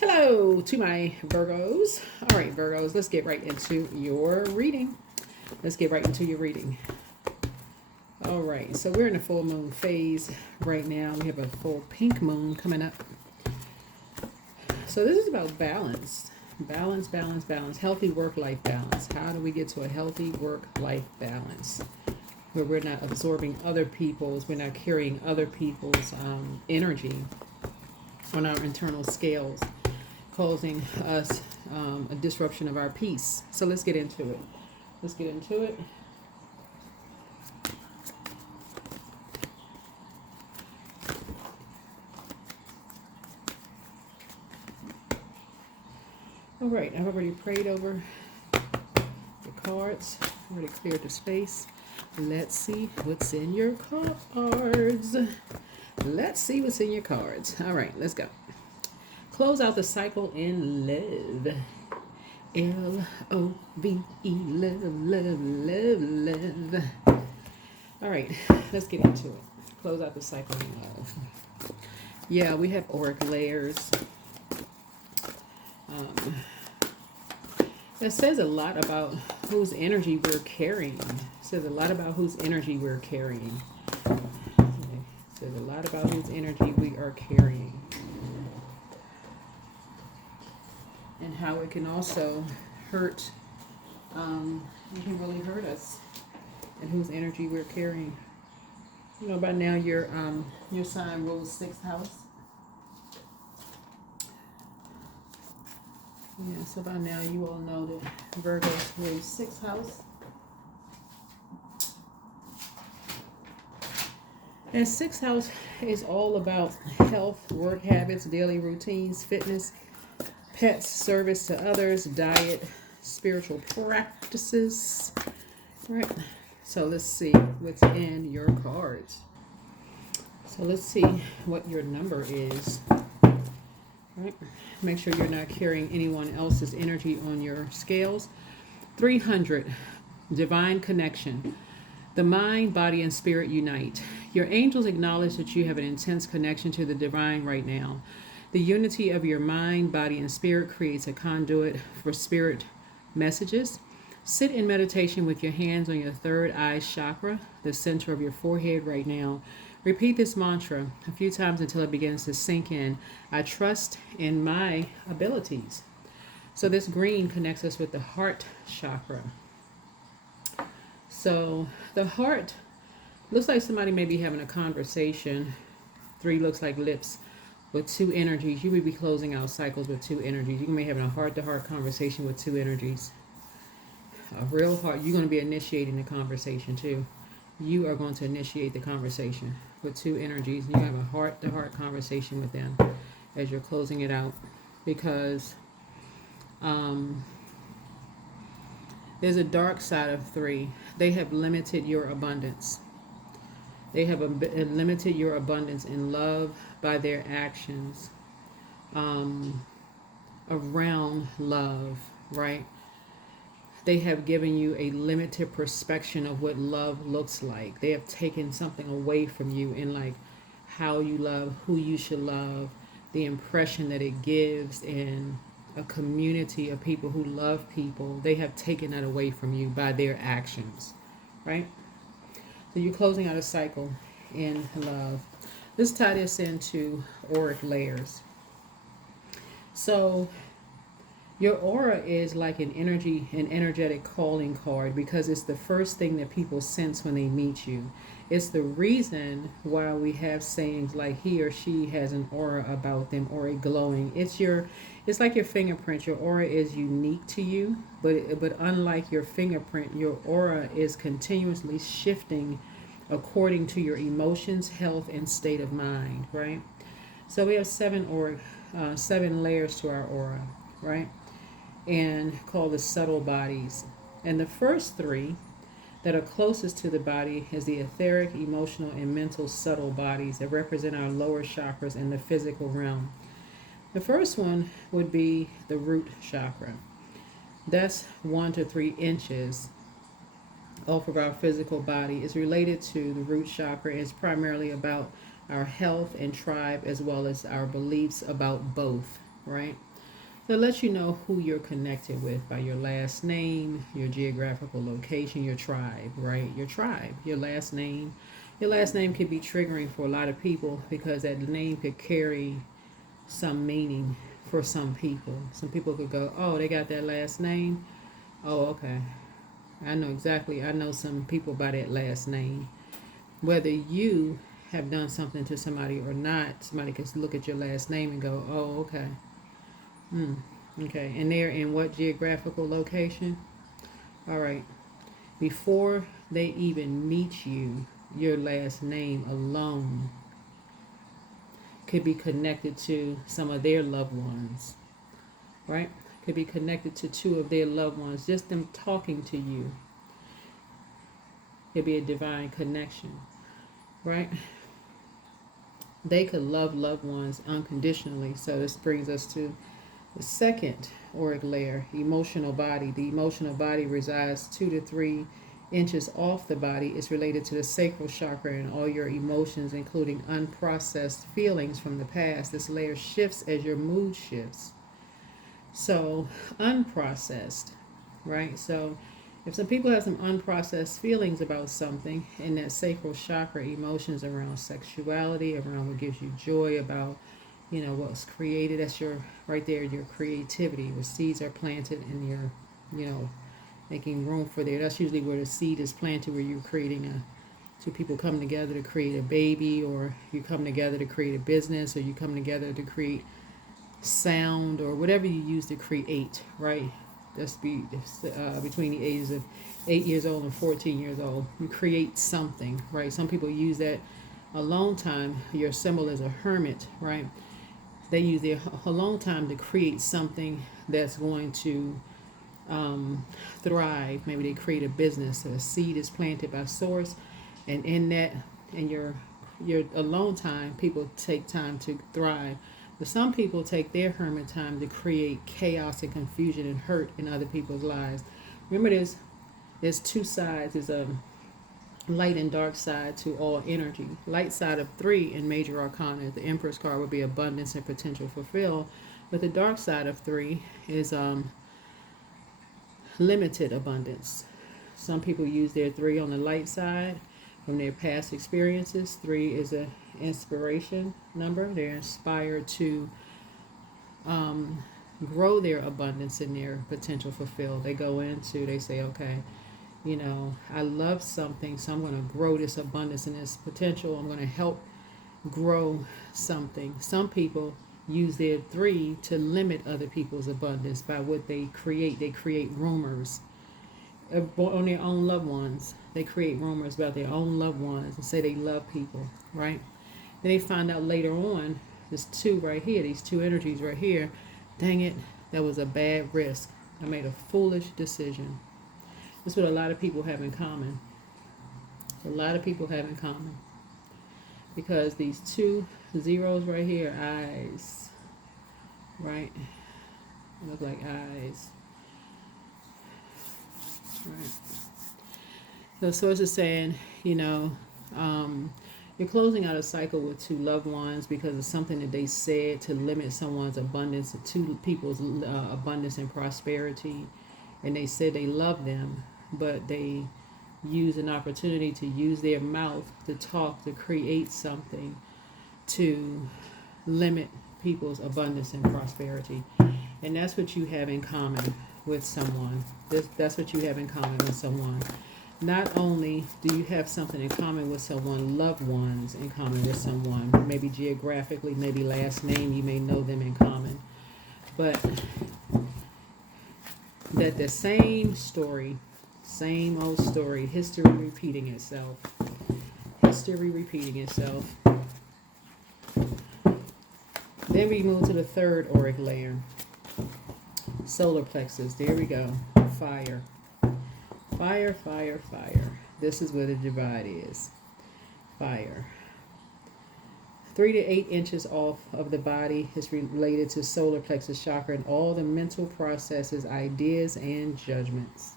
Hello to my Virgos. All right, Virgos, let's get right into your reading. All right, so we're in the full moon phase right now. We have a full pink moon coming up. So this is about balance. Balance. Healthy work-life balance. How do we get to a healthy work-life balance? Where we're not absorbing we're not carrying other people's energy on our internal scales, causing us a disruption of our peace. So let's get into it. All right, I've already prayed over the cards. Already cleared the space. Let's see what's in your cards. All right, let's go. Close out the cycle in love. L-O-V-E, love. All right, let's get into it. Close out the cycle in love. Yeah, we have auric layers. That says a lot about whose energy we're carrying. Says a lot about whose energy we are carrying. And how it can also hurt, it can really hurt us, and whose energy we're carrying. You know, by now your sign rules 6th house. Yeah, so by now you all know that Virgo rules 6th house. And 6th house is all about health, work habits, daily routines, fitness, pets, service to others, diet, spiritual practices. Right. So let's see what's in your cards. So let's see what your number is. Right. Make sure you're not carrying anyone else's energy on your scales. 300, divine connection. The mind, body, and spirit unite. Your angels acknowledge that you have an intense connection to the divine right now. The unity of your mind, body, and spirit creates a conduit for spirit messages. Sit in meditation with your hands on your third eye chakra, the center of your forehead right now. Repeat this mantra a few times until it begins to sink in. I trust in my abilities. So this green connects us with the heart chakra. So the heart looks like somebody may be having a conversation. 3 looks like lips with 2 energies. You would be closing out cycles with 2 energies. You may be having a heart-to-heart conversation with 2 energies. A real heart. You're going to be initiating the conversation too. You are going to initiate the conversation with 2 energies. You have a heart-to-heart conversation with them as you're closing it out, because there's a dark side of 3. They have limited your abundance. They have limited your abundance in love by their actions around love, right? They have given you a limited perspective of what love looks like. They have taken something away from you in like how you love, who you should love, the impression that it gives in a community of people who love people. They have taken that away from you by their actions, right? So you're closing out a cycle in love. Let's tie this into auric layers. So your aura is like an energetic calling card, because it's the first thing that people sense when they meet you. It's the reason why we have sayings like he or she has an aura about them, or a glowing. It's like your fingerprint. Your aura is unique to you, but unlike your fingerprint, your aura is continuously shifting according to your emotions, health, and state of mind, right? So we have 7 layers to our aura, right? And called the subtle bodies. And the first 3 that are closest to the body is the etheric, emotional, and mental subtle bodies that represent our lower chakras in the physical realm. The first one would be the root chakra. That's 1 to 3 inches off of our physical body. It's related to the root chakra. It's primarily about our health and tribe, as well as our beliefs about both, right? That lets you know who you're connected with by your last name, your geographical location, your tribe, right? Your tribe, your last name. Your last name could be triggering for a lot of people because that name could carry some meaning for some people. Some people could go, oh, they got that last name. Oh, okay. I know some people by that last name. Whether you have done something to somebody or not, somebody can look at your last name and go, oh, okay. Hmm. Okay. And they're in what geographical location? All right. Before they even meet you, your last name alone could be connected to some of their loved ones, right? Could be connected to two of their loved ones. Just them talking to you could be a divine connection, right? They could love loved ones unconditionally. So this brings us to the second auric layer, emotional body. The emotional body resides 2 to 3 inches off the body. It's related to the sacral chakra and all your emotions, including unprocessed feelings from the past. This layer shifts as your mood shifts. So, unprocessed, right? So, if some people have some unprocessed feelings about something in that sacral chakra, emotions around sexuality, around what gives you joy, about what's created, that's your right there, your creativity. The seeds are planted in your, making room for there. That's usually where the seed is planted, where you're creating two people come together to create a baby, or you come together to create a business, or you come together to create sound, or whatever you use to create, right? That's between the ages of 8 years old and 14 years old. You create something, right? Some people use that alone time. Your symbol is a hermit, right? They use their alone time to create something that's going to thrive. Maybe they create a business. So a seed is planted by source, and in that, in your alone time, people take time to thrive. But some people take their hermit time to create chaos and confusion and hurt in other people's lives. Remember, there's two sides. There's a light and dark side to all energy. Light side of 3 in major arcana, the Empress card, would be abundance and potential fulfill. But the dark side of 3 is limited abundance. Some people use their 3 on the light side from their past experiences. 3 is an inspiration number. They're inspired to grow their abundance and their potential fulfill. They say, okay, I love something, so I'm going to grow this abundance and this potential. I'm going to help grow something. Some people use their 3 to limit other people's abundance by what they create. They create rumors on their own loved ones. They create rumors about their own loved ones and say they love people, right? Then they find out later on, this 2 right here, these 2 energies right here, dang it, that was a bad risk. I made a foolish decision. That's what a lot of people have in common. A lot of people have in common. Because these 2 zeros right here, eyes, right? Look like eyes. Right. The source is saying, you're closing out a cycle with 2 loved ones because of something that they said to limit someone's abundance, 2 people's abundance and prosperity. And they said they love them, but they use an opportunity to use their mouth to talk, to create something to limit people's abundance and prosperity. And that's what you have in common with someone. That's what you have in common with someone. Not only do you have something in common with someone, loved ones in common with someone, maybe geographically, maybe last name, you may know them in common, but that the same story, same old story, history repeating itself. History repeating itself. Then we move to the third auric layer. Solar plexus. There we go. Fire. Fire, fire, fire. This is where the divide is. Fire. 3 to 8 inches off of the body is related to solar plexus chakra and all the mental processes, ideas, and judgments.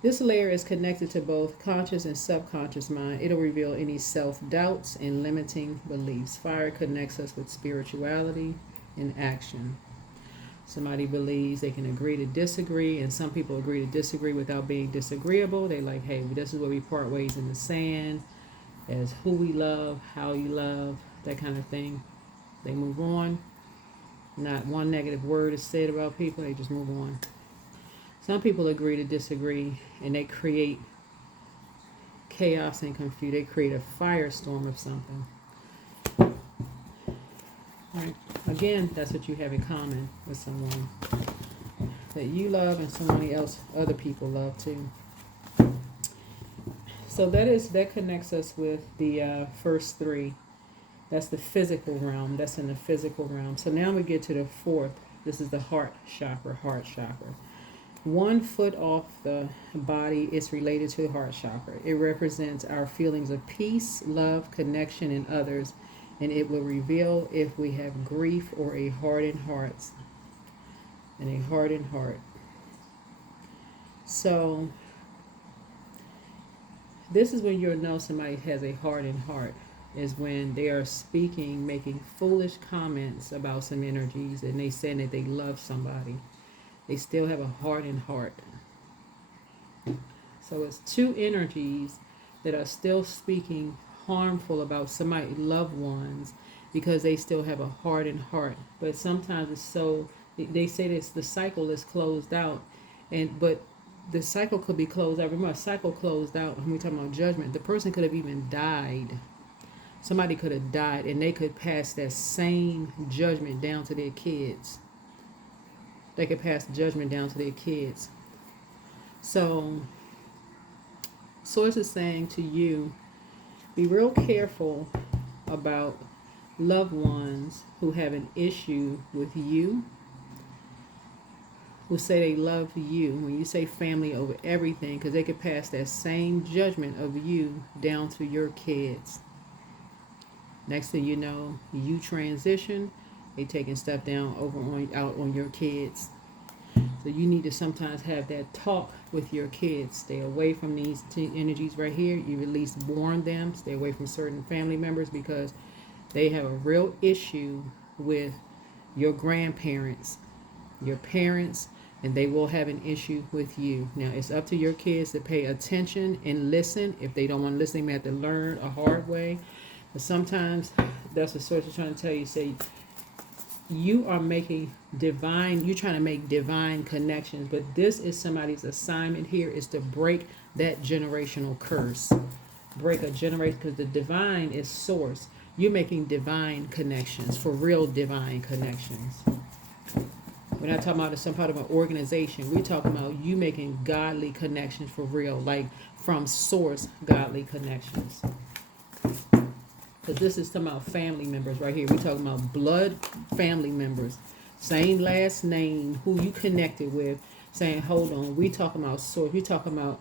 This layer is connected to both conscious and subconscious mind. It'll reveal any self-doubts and limiting beliefs. Fire connects us with spirituality and action. Somebody believes they can agree to disagree, and some people agree to disagree without being disagreeable. They like, hey, this is where we part ways in the sand, as who we love, how you love, that kind of thing. They move on. Not one negative word is said about people. They just move on. Some people agree to disagree, and they create chaos and confusion. They create a firestorm of something. Right. Again, that's what you have in common with someone that you love and somebody else, other people love too. So that connects us with the first three. That's the physical realm. That's in the physical realm. So now we get to the fourth. This is the heart chakra. Heart chakra. 1 foot off the body is related to the heart chakra. It represents our feelings of peace, love, connection, and others, and it will reveal if we have grief or a hardened heart. And a hardened heart. So this is when you'll know somebody has a hardened heart, is when they are speaking, making foolish comments about some energies, and they saying that they love somebody. They still have a hardened heart. So it's 2 energies that are still speaking harmful about somebody's loved ones because they still have a hardened heart. But sometimes it's so, they say this, the cycle is closed out, but the cycle could be closed out. Remember, a cycle closed out when we talk about judgment. The person could have even died. Somebody could have died, and they could pass that same judgment down to their kids. They could pass judgment down to their kids. So, Source is saying to you, be real careful about loved ones who have an issue with you, who say they love you. When you say family over everything, because they could pass that same judgment of you down to your kids. Next thing you know, you transition, they taking stuff down out on your kids. So you need to sometimes have that talk with your kids. Stay away from these energies right here. You at least warn them. Stay away from certain family members because they have a real issue with your grandparents, your parents, and they will have an issue with you. Now, it's up to your kids to pay attention and listen. If they don't want to listen, they may have to learn a hard way. But sometimes that's what Source is trying to tell you. Say, you are making divine, you're trying to make divine connections, but this is somebody's assignment here is to break that generational curse. Break a generation, because the divine is Source. You're making divine connections, for real divine connections. We're not talking about some part of an organization. We're talking about you making godly connections for real, like from Source, godly connections. Because this is talking about family members right here. We're talking about blood family members. Same last name, who you connected with. Saying, hold on, we talking about Source. We're talking about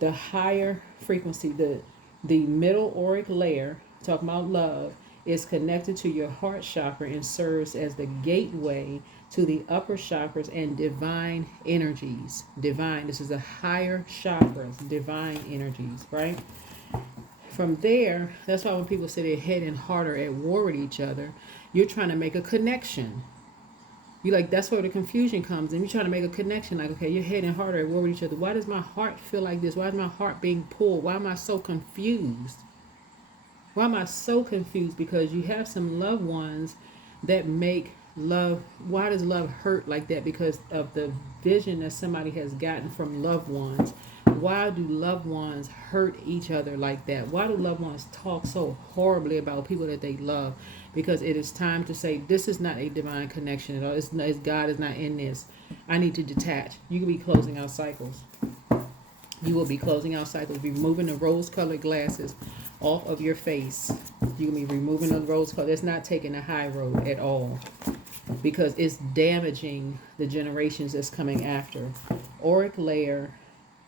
the higher frequency, the middle auric layer, talking about love, is connected to your heart chakra and serves as the gateway to the upper chakras and divine energies. Divine, this is the higher chakras, divine energies, right? From there, that's why when people say their head and heart are at war with each other, you're trying to make a connection. You like, that's where the confusion comes in. You're trying to make a connection. Like, okay, your head and heart are at war with each other. Why does my heart feel like this? Why is my heart being pulled? Why am I so confused? Why am I so confused? Because you have some loved ones that make love. Why does love hurt like that? Because of the vision that somebody has gotten from loved ones. Why do loved ones hurt each other like that? Why do loved ones talk so horribly about people that they love? Because it is time to say, this is not a divine connection at all. It's God is not in this. I need to detach. You can be closing out cycles. You will be closing out cycles. Be removing the rose-colored glasses off of your face. You can be removing the rose-colored. It's not taking the high road at all. Because it's damaging the generations that's coming after. Auric layer,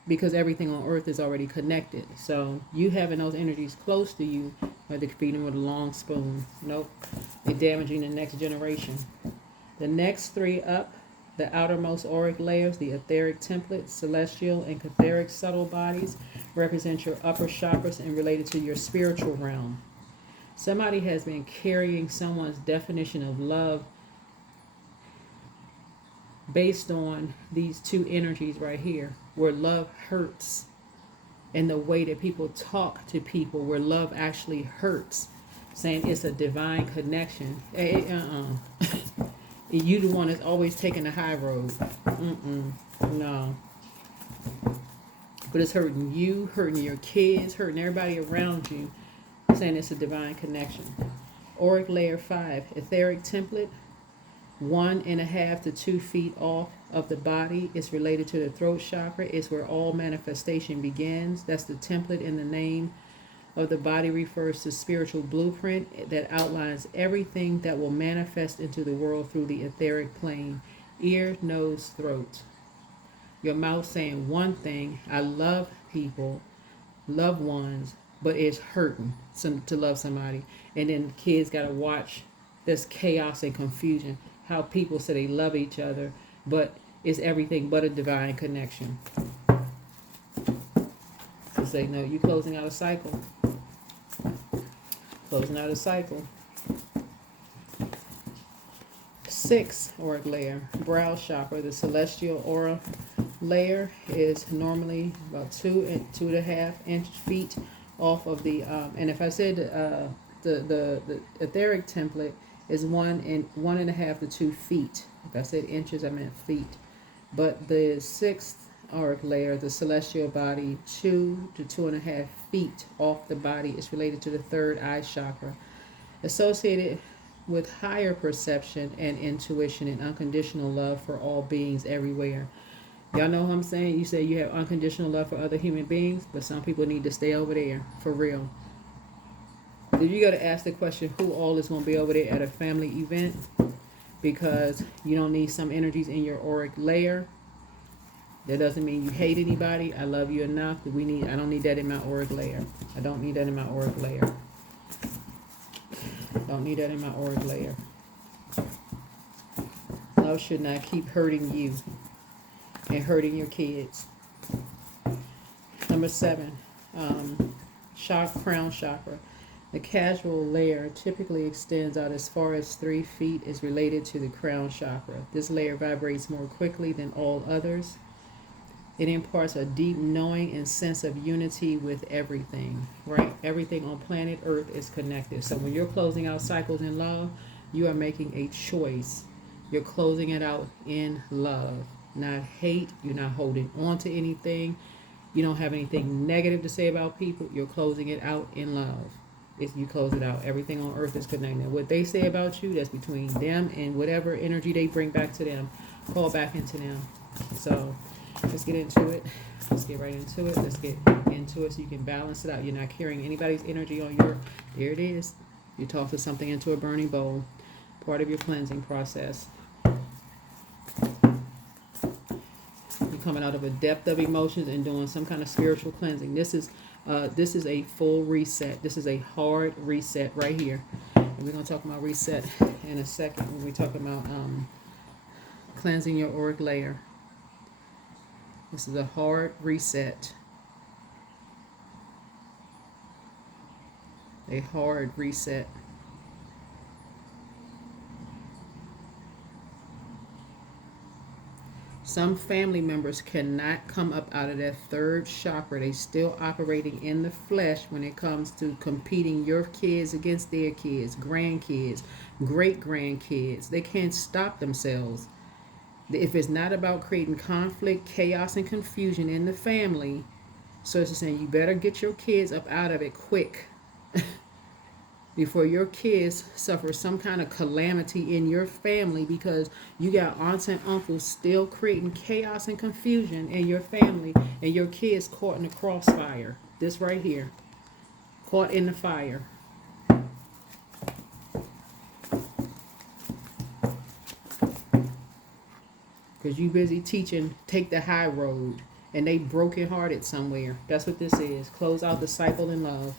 because everything on earth is already connected. So you having those energies close to you, like to feed them with a long spoon. Nope. They're damaging the next generation. The next three up, the outermost auric layers, the etheric template, celestial, and etheric subtle bodies, represent your upper chakras and related to your spiritual realm. Somebody has been carrying someone's definition of love based on these two energies right here, where love hurts, and the way that people talk to people, where love actually hurts, saying it's a divine connection. You the one that's always taking the high road. No. But it's hurting you, hurting your kids, hurting everybody around you, saying it's a divine connection. Auric layer 5, etheric template, 1.5 to 2 feet off of the body. It's related to the throat chakra. It's where all manifestation begins. That's the template in the name of the body, refers to spiritual blueprint that outlines everything that will manifest into the world through the etheric plane. Ear, nose, throat. Your mouth saying one thing, I love people, loved ones, but it's hurting to love somebody. And then kids got to watch this chaos and confusion. How people say they love each other, but it's everything but a divine connection. So say, no, you closing out a cycle. Closing out a cycle. 6 auric layer, brow chakra. The celestial aura layer is normally about 2.5 feet off of the. And if I said the etheric template is 1.5 to 2 feet. If I said inches, I meant feet. But the 6th auric layer, the celestial body, 2 to 2.5 feet off the body, is related to the third eye chakra, associated with higher perception and intuition and unconditional love for all beings everywhere. Y'all know what I'm saying? You say you have unconditional love for other human beings, but some people need to stay over there, for real. If you got to ask the question, who all is going to be over there at a family event, because you don't need some energies in your auric layer. That doesn't mean you hate anybody. I love you enough. I don't need that in my auric layer. I don't need that in my auric layer. Don't need that in my auric layer. Love should not keep hurting you and hurting your kids. Number 7, crown chakra. The casual layer typically extends out as far as 3 feet, is related to the crown chakra. This layer vibrates more quickly than all others. It imparts a deep knowing and sense of unity with everything, right? Everything on planet Earth is connected. So when you're closing out cycles in love, you are making a choice. You're closing it out in love, not hate. You're not holding on to anything. You don't have anything negative to say about people. You're closing it out in love. If you close it out, everything on earth is connected. What they say about you, that's between them and whatever energy they bring back to them. Call back into them. So let's get into it. Let's get right into it. Let's get into it so you can balance it out. You're not carrying anybody's energy on your, there it is. You talk to something into a burning bowl. Part of your cleansing process. You're coming out of a depth of emotions and doing some kind of spiritual cleansing. This is a full reset. This is a hard reset right here. And we're going to talk about reset in a second when we talk about cleansing your auric layer. This is a hard reset. A hard reset. Some family members cannot come up out of that third chakra. They still operating in the flesh when it comes to competing your kids against their kids, grandkids, great-grandkids. They can't stop themselves. If it's not about creating conflict, chaos, and confusion in the family, so it's saying you better get your kids up out of it quick before your kids suffer some kind of calamity in your family, because you got aunts and uncles still creating chaos and confusion in your family, and your kids caught in the crossfire. This right here, caught in the fire. Because you busy teaching, take the high road, and they broken hearted somewhere. That's what this is. Close out the cycle in love.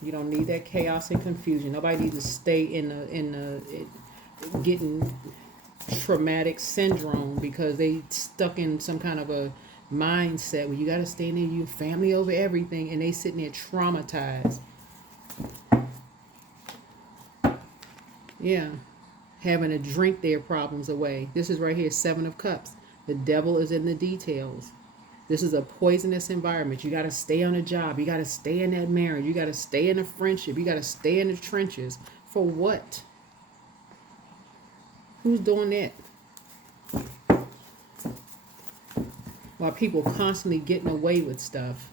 You don't need that chaos and confusion. Nobody needs to stay in the getting traumatic syndrome because they stuck in some kind of a mindset where you got to stay in your family over everything, and they sitting there traumatized. Yeah. having to drink their problems away. This is right here, Seven of Cups. The devil is in the details. This is a poisonous environment. You got to stay on a job. You got to stay in that marriage. You got to stay in a friendship. You got to stay in the trenches. For what? Who's doing that? While people constantly getting away with stuff.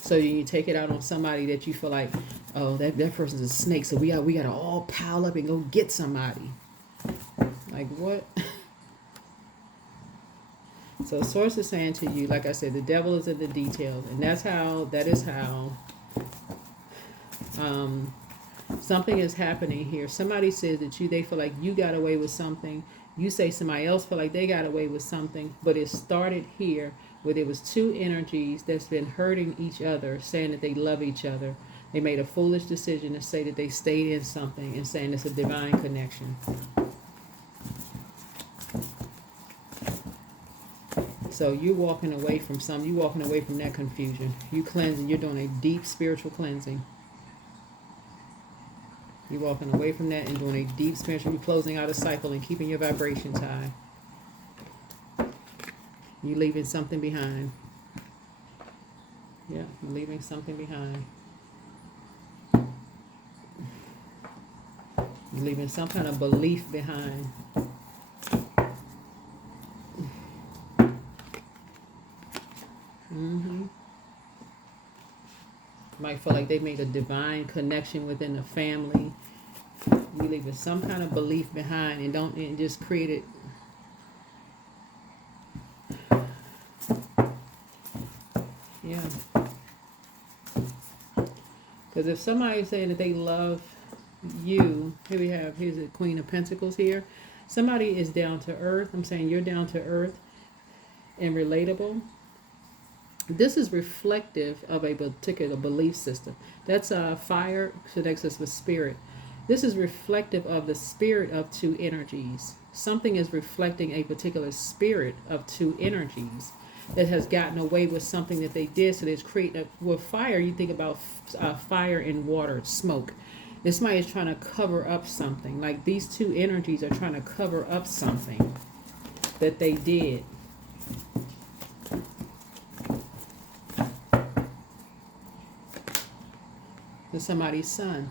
So you take it out on somebody that you feel like, oh, that person's a snake. So we got to all pile up and go get somebody. Like what? So source is saying to you, like I said, the devil is in the details. And that is how something is happening here. Somebody says that they feel like you got away with something. You say somebody else feel like they got away with something. But it started here where there was two energies that's been hurting each other, saying that they love each other. They made a foolish decision to say that they stayed in something and saying it's a divine connection. So you're walking away from something. You're walking away from that confusion. You cleansing. You're doing a deep spiritual cleansing. You're walking away from that and doing a deep spiritual. You're closing out a cycle and keeping your vibrations high. You're leaving something behind. Yeah, you're leaving something behind. You're leaving some kind of belief behind. Might feel like they made a divine connection within the family. You leaving some kind of belief behind and just create it. Yeah. Because if somebody's saying that they love you, here's the Queen of Pentacles here. Somebody is down to earth. I'm saying you're down to earth and relatable. This is reflective of a particular belief system. That's fire connects us with spirit. This is reflective of the spirit of two energies. Something is reflecting a particular spirit of two energies that has gotten away with something that they did. So there's creating with fire. You think about fire and water, smoke. This somebody is trying to cover up something. Like these two energies are trying to cover up something that they did. To somebody's son.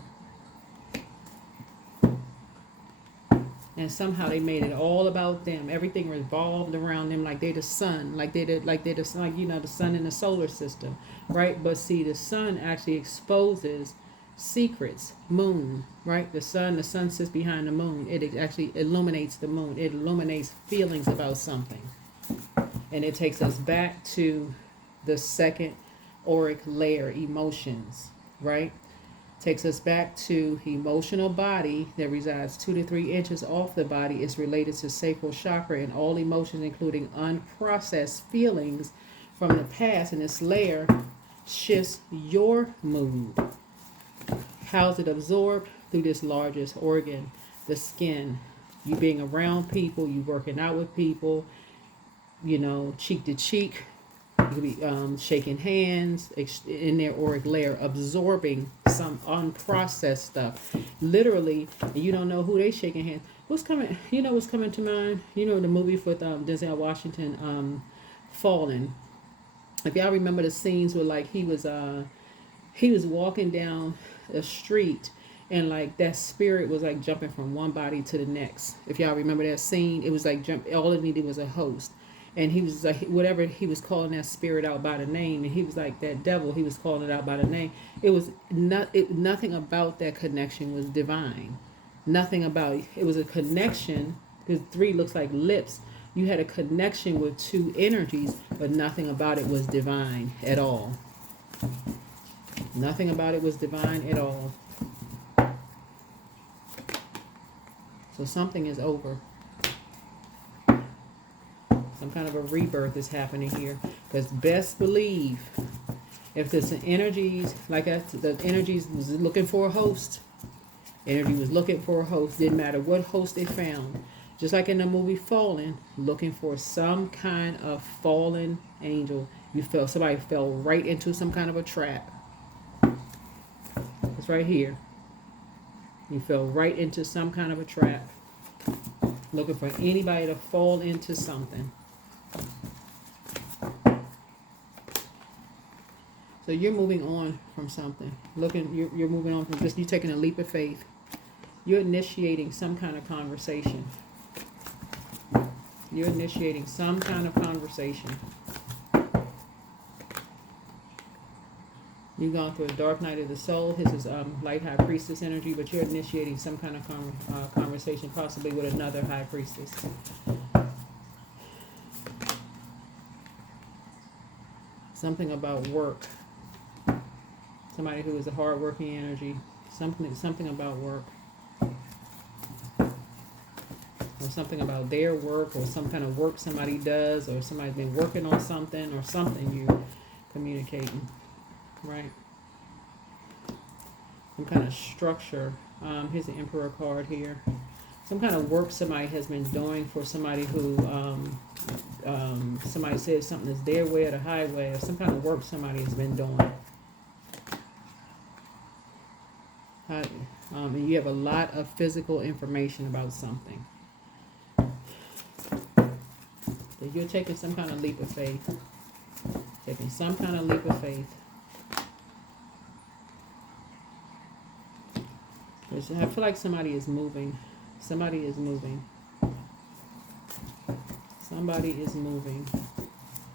And somehow they made it all about them. Everything revolved around them, like they're the sun, like they're the sun, the sun in the solar system, right? But see, the sun actually exposes secrets. Moon, right? The sun sits behind the moon. It actually illuminates the moon. It illuminates feelings about something, and it takes us back to the second auric layer, emotions, right? Takes us back to emotional body that resides 2 to 3 inches off the body. Is related to sacral chakra and all emotions, including unprocessed feelings from the past. And this layer shifts your mood. How's it absorbed? Through this largest organ, the skin. You being around people, you working out with people, cheek to cheek. You could be shaking hands in their auric layer, absorbing some unprocessed stuff. Literally, you don't know who they shaking hands. What's coming? What's coming to mind? The movie with Denzel Washington, Fallen. If y'all remember the scenes where like he was walking down a street and like that spirit was like jumping from one body to the next. If y'all remember that scene, it was like all it needed was a host. And he was like, whatever he was calling that spirit out by the name, and he was like that devil. He was calling it out by the name. It was nothing about that connection was divine. Nothing about it. It was a connection because 3 looks like lips. You had a connection with two energies, but nothing about it was divine at all. Nothing about it was divine at all. So something is over. Some kind of a rebirth is happening here. Because best believe, if there's an energies, the energies was looking for a host. Energy was looking for a host. Didn't matter what host they found. Just like in the movie Fallen, looking for some kind of fallen angel. Somebody fell right into some kind of a trap. It's right here. You fell right into some kind of a trap. Looking for anybody to fall into something. So you're moving on from something. You're moving on from this. You're taking a leap of faith. You're initiating some kind of conversation. You're initiating some kind of conversation. You've gone through a dark night of the soul. This is light high priestess energy, but you're initiating some kind of conversation, possibly with another high priestess. Something about work. Somebody who is a hard-working energy. Something about work. Or something about their work, or some kind of work somebody does, or somebody's been working on something, or something you're communicating. Right? Some kind of structure. Here's the Emperor card here. Some kind of work somebody has been doing for somebody who, somebody says something is their way or the highway, or some kind of work somebody has been doing. And you have a lot of physical information about something. So you're taking some kind of leap of faith. Taking some kind of leap of faith. I feel like somebody is moving. Somebody is moving. Somebody is moving.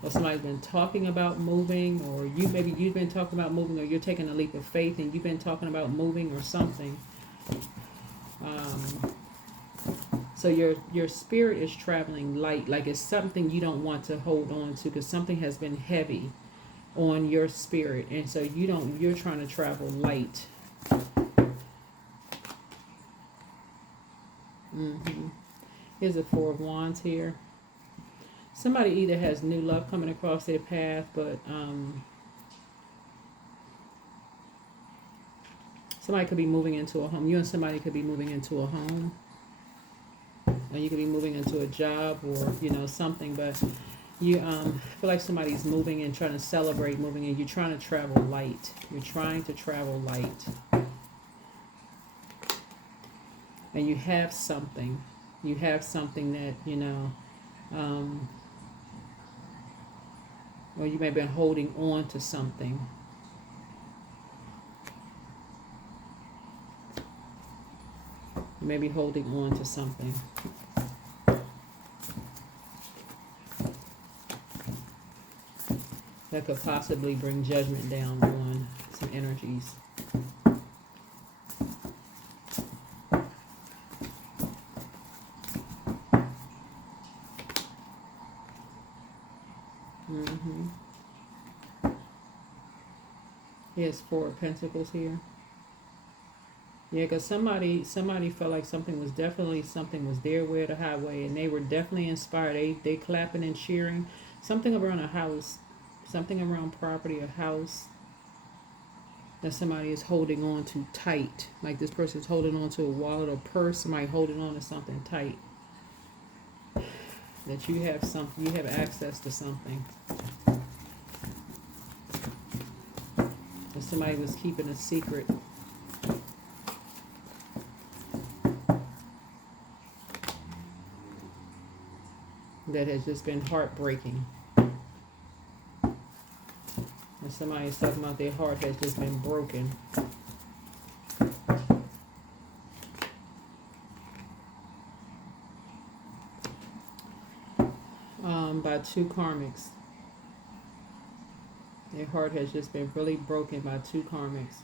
Or somebody's been talking about moving, or maybe you've been talking about moving, or you're taking a leap of faith and you've been talking about moving or something. So your spirit is traveling light, like it's something you don't want to hold on to, because something has been heavy on your spirit, and so you're trying to travel light. Here's a Four of Wands here. Somebody either has new love coming across their path, but somebody could be moving into a home. You and somebody could be moving into a home. Or you could be moving into a job, or something, but you feel like somebody's moving and trying to celebrate moving, and you're trying to travel light. You're trying to travel light. And you have something. You have something that, or you may have been holding on to something. You may be holding on to something. That could possibly bring judgment down on some energies. Here's Four of Pentacles here. Yeah, because somebody felt like something was their way or the highway, and they were definitely inspired. They clapping and cheering. Something around a house, something around property, a house that somebody is holding on to tight. Like this person's holding on to a wallet or purse. Somebody holding on to something tight. That you have access to something. Or somebody was keeping a secret. That has just been heartbreaking. And somebody's talking about their heart has just been broken. By two karmics. Their heart has just been really broken by two karmics.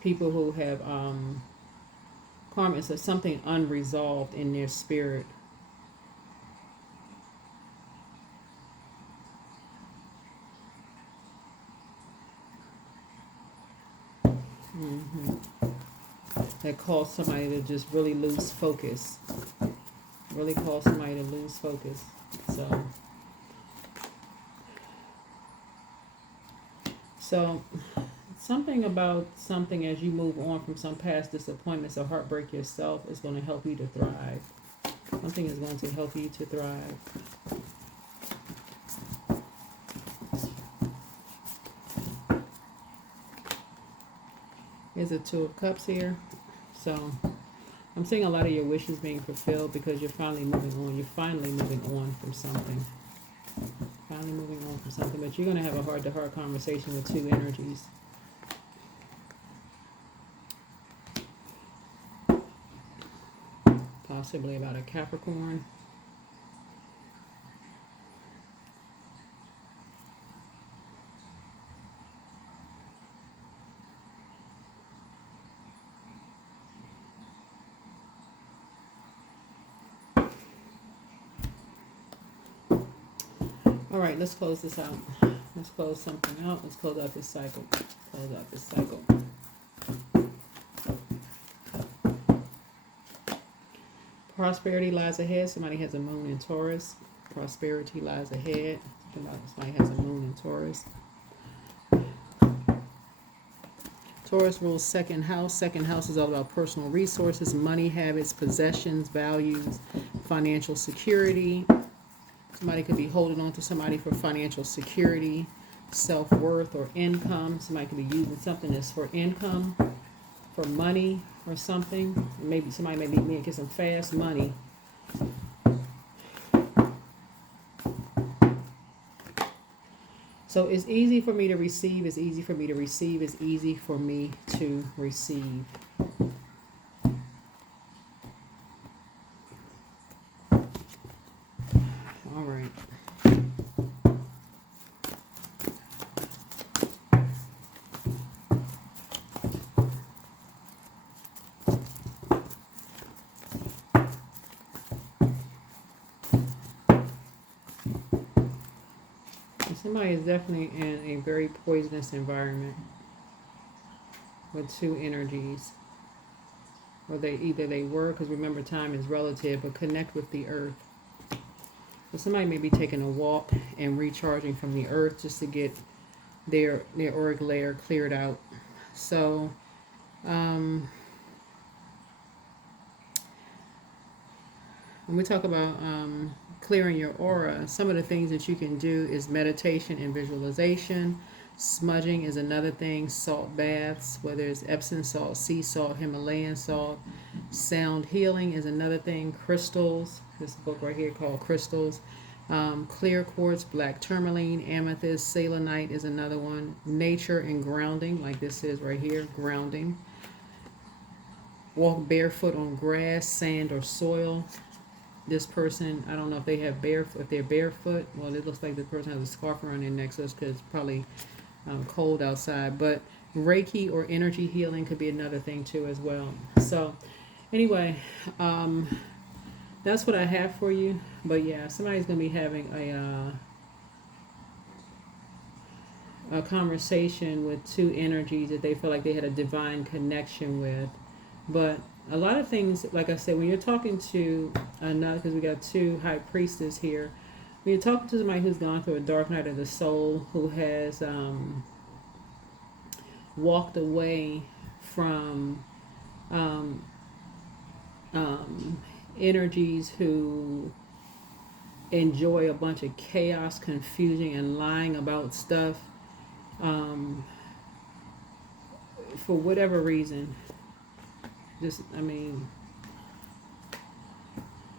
People who have karmics of something unresolved in their spirit. That caused somebody to just really lose focus. Really caused somebody to lose focus. So something about something as you move on from some past disappointments or heartbreak yourself is going to help you to thrive. Something is going to help you to thrive. Here's a Two of Cups here. So I'm seeing a lot of your wishes being fulfilled because you're finally moving on. You're finally moving on from something. Finally moving on from something. But you're going to have a heart-to-heart conversation with two energies. Possibly about a Capricorn. All right, let's close this out. Let's close something out. Let's close out this cycle. Close out this cycle. Prosperity lies ahead. Somebody has a moon in Taurus. Prosperity lies ahead. Somebody has a moon in Taurus. Taurus rules second house. Second house is all about personal resources, money habits, possessions, values, financial security. Somebody could be holding on to somebody for financial security, self-worth, or income. Somebody could be using something that's for income, for money or something. Maybe somebody may be making some fast money. So it's easy for me to receive, it's easy for me to receive, it's easy for me to receive. All right. Somebody is definitely in a very poisonous environment with two energies. Or either they were, because remember time is relative, but connect with the earth. So somebody may be taking a walk and recharging from the earth just to get their auric layer cleared out. So when we talk about clearing your aura, some of the things that you can do is meditation and visualization. Smudging is another thing. Salt baths, whether it's Epsom salt, sea salt, Himalayan salt. Sound healing is another thing. Crystals, this book right here called Crystals. Clear quartz, black tourmaline, amethyst, selenite is another one. Nature and grounding, like this is right here, grounding. Walk barefoot on grass, sand, or soil. This person, I don't know if they have if they're barefoot. Well, it looks like the person has a scarf around their neck, so it's because it's probably cold outside. But Reiki or energy healing could be another thing too as well. So anyway, that's what I have for you. But yeah, somebody's going to be having a conversation with two energies that they feel like they had a divine connection with. But a lot of things, like I said, when you're talking to another, because we got two high priestess here, when you're talking to somebody who's gone through a dark night of the soul, who has walked away from energies who enjoy a bunch of chaos, confusion, and lying about stuff, for whatever reason.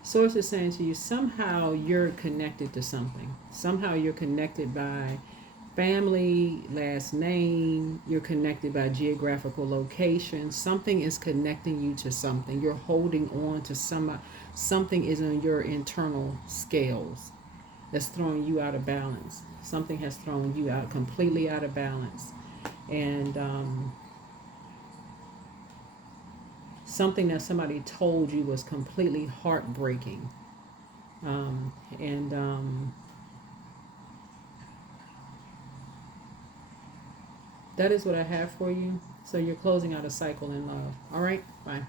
Source is saying to you, somehow you're connected to something. Somehow you're connected by family, last name, you're connected by geographical location. Something is connecting you to something. You're holding on to something is on your internal scales that's throwing you out of balance. Something has thrown you out, completely out of balance. And something that somebody told you was completely heartbreaking. That is what I have for you. So you're closing out a cycle in love. All right? Bye.